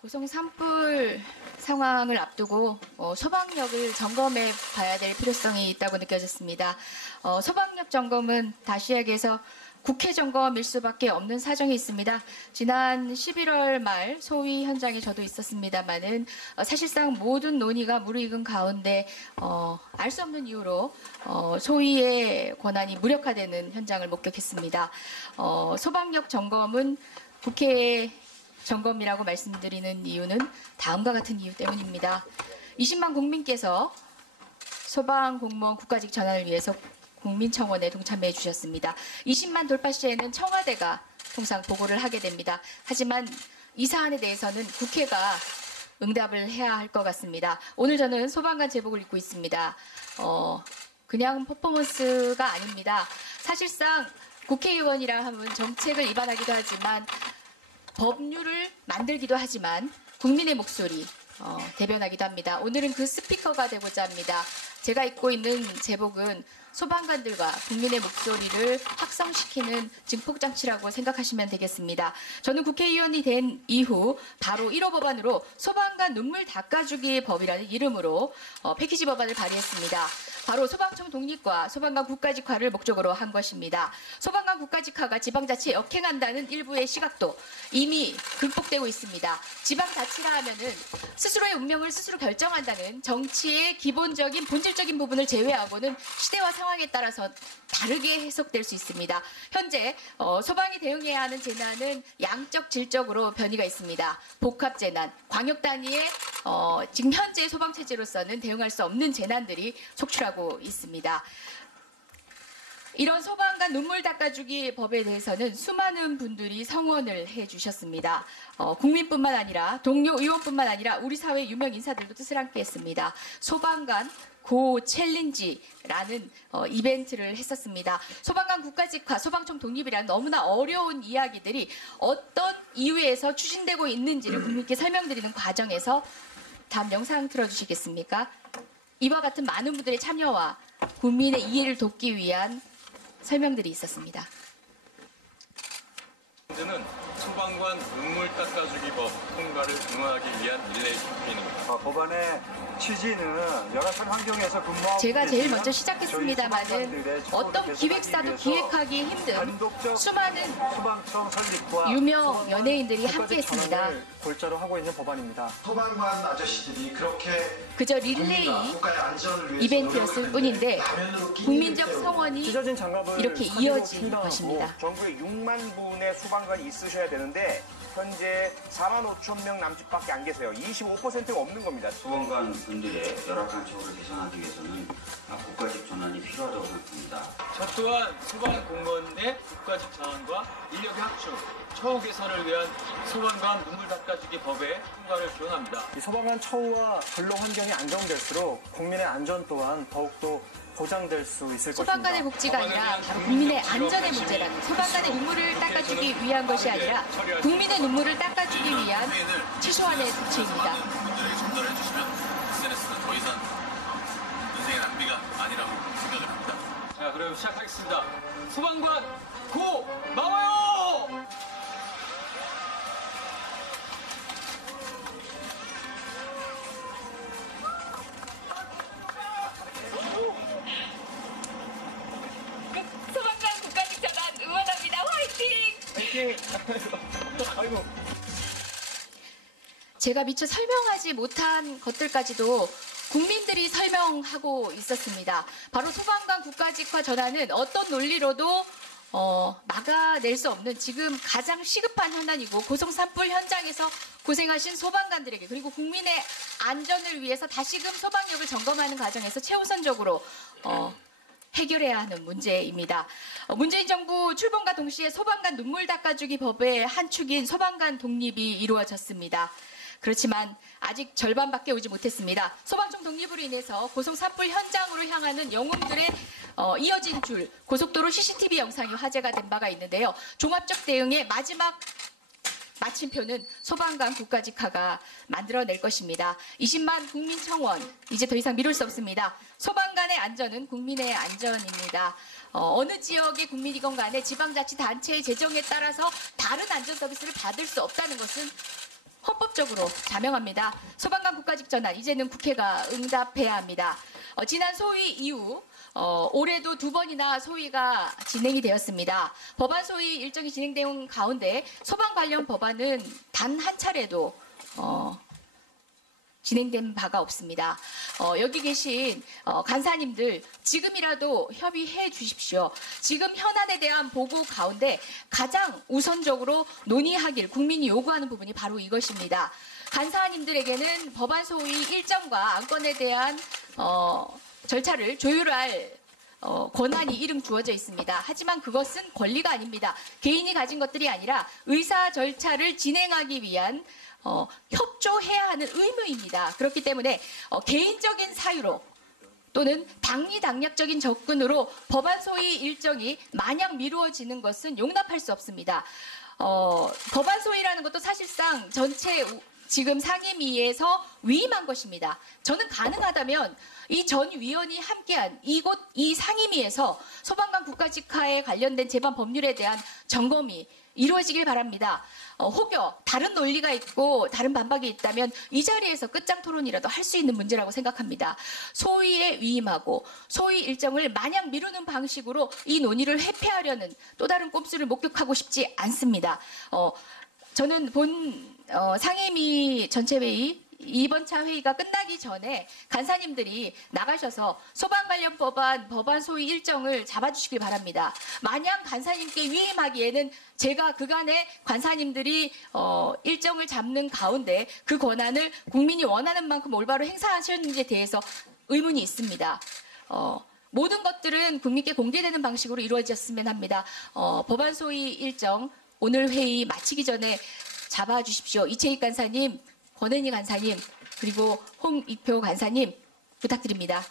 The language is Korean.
고성 산불 상황을 앞두고 소방력을 점검해 봐야 될 필요성이 있다고 느껴졌습니다. 소방력 점검은 다시 이야기해서 국회 점검일 수밖에 없는 사정이 있습니다. 지난 11월 말 소위 현장에 저도 있었습니다만은 사실상 모든 논의가 무르익은 가운데 알 수 없는 이유로 소위의 권한이 무력화되는 현장을 목격했습니다. 소방력 점검은 국회의 점검이라고 말씀드리는 이유는 다음과 같은 이유 때문입니다. 20만 국민께서 소방공무원 국가직 전환을 위해서 국민청원에 동참해 주셨습니다. 20만 돌파 시에는 청와대가 통상 보고를 하게 됩니다. 하지만 이 사안에 대해서는 국회가 응답을 해야 할 것 같습니다. 오늘 저는 소방관 제복을 입고 있습니다. 그냥 퍼포먼스가 아닙니다. 사실상 국회의원이라 하면 정책을 위반하기도 하지만 법률을 만들기도 하지만 국민의 목소리 대변하기도 합니다. 오늘은 그 스피커가 되고자 합니다. 제가 입고 있는 제복은 소방관들과 국민의 목소리를 확성시키는 증폭장치라고 생각하시면 되겠습니다. 저는 국회의원이 된 이후 바로 1호 법안으로 소방관 눈물 닦아주기 법이라는 이름으로 패키지 법안을 발의했습니다. 바로 소방청 독립과 소방관 국가직화를 목적으로 한 것입니다. 소방관 국가직화가 지방자치에 역행한다는 일부의 시각도 이미 극복되고 있습니다. 지방자치라 하면은 스스로의 운명을 스스로 결정한다는 정치의 기본적인 본질적인 부분을 제외하고는 시대와 상황에 따라서 다르게 해석될 수 있습니다. 현재 소방이 대응해야 하는 재난은 양적 질적으로 변이가 있습니다. 복합재난, 광역단위의 지금 현재 소방체제로서는 대응할 수 없는 재난들이 속출하고 있습니다. 이런 소방관 눈물 닦아주기 법에 대해서는 수많은 분들이 성원을 해주셨습니다. 국민뿐만 아니라 동료 의원뿐만 아니라 우리 사회 유명 인사들도 뜻을 함께 했습니다. 소방관 고 챌린지라는 이벤트를 했었습니다. 소방관 국가직화, 소방청 독립이라는 너무나 어려운 이야기들이 어떤 이유에서 추진되고 있는지를 국민께 설명드리는 과정에서 다음 영상 틀어주시겠습니까? 이와 같은 많은 분들의 참여와 국민의 이해를 돕기 위한 설명들이 있었습니다. 문제는 소방관 눈물 닦아주기 법 통과를 응원하기 위한 릴레이 캠페인입니다. 법안의 취지는 열악한 환경에서 근무하고 제가 제일 먼저 시작했습니다만은 어떤 기획사도 기획하기 힘든 수많은 소방청 설립과 유명 연예인들이 함께했습니다. 골자로 하고 있는 법안입니다. 소방관 아저씨들이 그렇게 그저 릴레이 이벤트였을 뿐인데 국민적 성원이 이렇게 이어진 것입니다. 전국에 6만 분의 소방관이 있으셔야 되는데 현재 4만 5천 명 남짓밖에 안 계세요. 25%가 없는 겁니다. 소방관 분들의 열악한 처우를 개선하기 위해서는 국가직 전환이 필요하다고 생각합니다. 저 또한 소방 공무원의 국가직 전환과 인력의 확충, 처우 개선을 위한 소방관 눈물 닦아주기 법의 통과를 기원합니다. 이 소방관 처우와 근로 환경이 안정될수록 국민의 안전 또한 더욱더 보장될 수 있을 것입니다. 소방관의 복지가 아니라 바로 국민의 안전의 문제라는 소방관의 눈물을 닦아주기 위한 것이 아니라 국민의 눈물을 닦아주기 위한 최소한의 조치입니다. 분들에게 전달해 주시면 SNS는 더 이상 인생의 낭비가 아니라고 생각을 합니다. 자, 그럼 시작하겠습니다. 소방관 고 나와요! 소방관 국가직 전환 응원합니다. 화이팅! 아이고. 제가 미처 설명하지 못한 것들까지도 국민들이 설명하고 있었습니다. 바로 소방관 국가직화 전환은 어떤 논리로도 막아낼 수 없는 지금 가장 시급한 현안이고 고성 산불 현장에서 고생하신 소방관들에게 그리고 국민의 안전을 위해서 다시금 소방력을 점검하는 과정에서 최우선적으로 해결해야 하는 문제입니다. 문재인 정부 출범과 동시에 소방관 눈물 닦아주기 법의 한 축인 소방관 독립이 이루어졌습니다. 그렇지만 아직 절반밖에 오지 못했습니다. 소방청 독립으로 인해서 고성 산불 현장으로 향하는 영웅들의 이어진 줄 고속도로 CCTV 영상이 화제가 된 바가 있는데요. 종합적 대응의 마지막 마침표는 소방관 국가직화가 만들어낼 것입니다. 20만 국민청원 이제 더 이상 미룰 수 없습니다. 소방관의 안전은 국민의 안전입니다. 어느 지역의 국민이건 간에 지방자치단체의 재정에 따라서 다른 안전 서비스를 받을 수 없다는 것은 헌법적으로 자명합니다. 소방관 국가직 전환 이제는 국회가 응답해야 합니다. 지난 소위 이후 올해도 2번이나 소위가 진행이 되었습니다. 법안 소위 일정이 진행된 가운데 소방 관련 법안은 단 한 차례도 진행된 바가 없습니다. 여기 계신 간사님들 지금이라도 협의해 주십시오. 지금 현안에 대한 보고 가운데 가장 우선적으로 논의하길 국민이 요구하는 부분이 바로 이것입니다. 간사님들에게는 법안 소위 일정과 안건에 대한 절차를 조율할 권한이 이름 주어져 있습니다. 하지만 그것은 권리가 아닙니다. 개인이 가진 것들이 아니라 의사 절차를 진행하기 위한 협조해야 하는 의무입니다. 그렇기 때문에 개인적인 사유로 또는 당리당략적인 접근으로 법안 소위 일정이 마냥 미루어지는 것은 용납할 수 없습니다. 법안 소위라는 것도 사실상 전체 지금 상임위에서 위임한 것입니다. 저는 가능하다면 이 전 위원이 함께한 이 상임위에서 소방관 국가직화에 관련된 제반 법률에 대한 점검이 이루어지길 바랍니다. 혹여 다른 논리가 있고 다른 반박이 있다면 이 자리에서 끝장 토론이라도 할 수 있는 문제라고 생각합니다. 소위에 위임하고 소위 일정을 마냥 미루는 방식으로 이 논의를 회피하려는 또 다른 꼼수를 목격하고 싶지 않습니다. 저는 상임위 전체회의 이번 차 회의가 끝나기 전에 간사님들이 나가셔서 소방 관련 법안 소위 일정을 잡아주시길 바랍니다. 마냥 간사님께 위임하기에는 제가 그간에 간사님들이 일정을 잡는 가운데 그 권한을 국민이 원하는 만큼 올바로 행사하셨는지에 대해서 의문이 있습니다. 모든 것들은 국민께 공개되는 방식으로 이루어졌으면 합니다. 법안 소위 일정 오늘 회의 마치기 전에 잡아주십시오. 이채익 간사님, 권은희 간사님, 그리고 홍익표 간사님 부탁드립니다.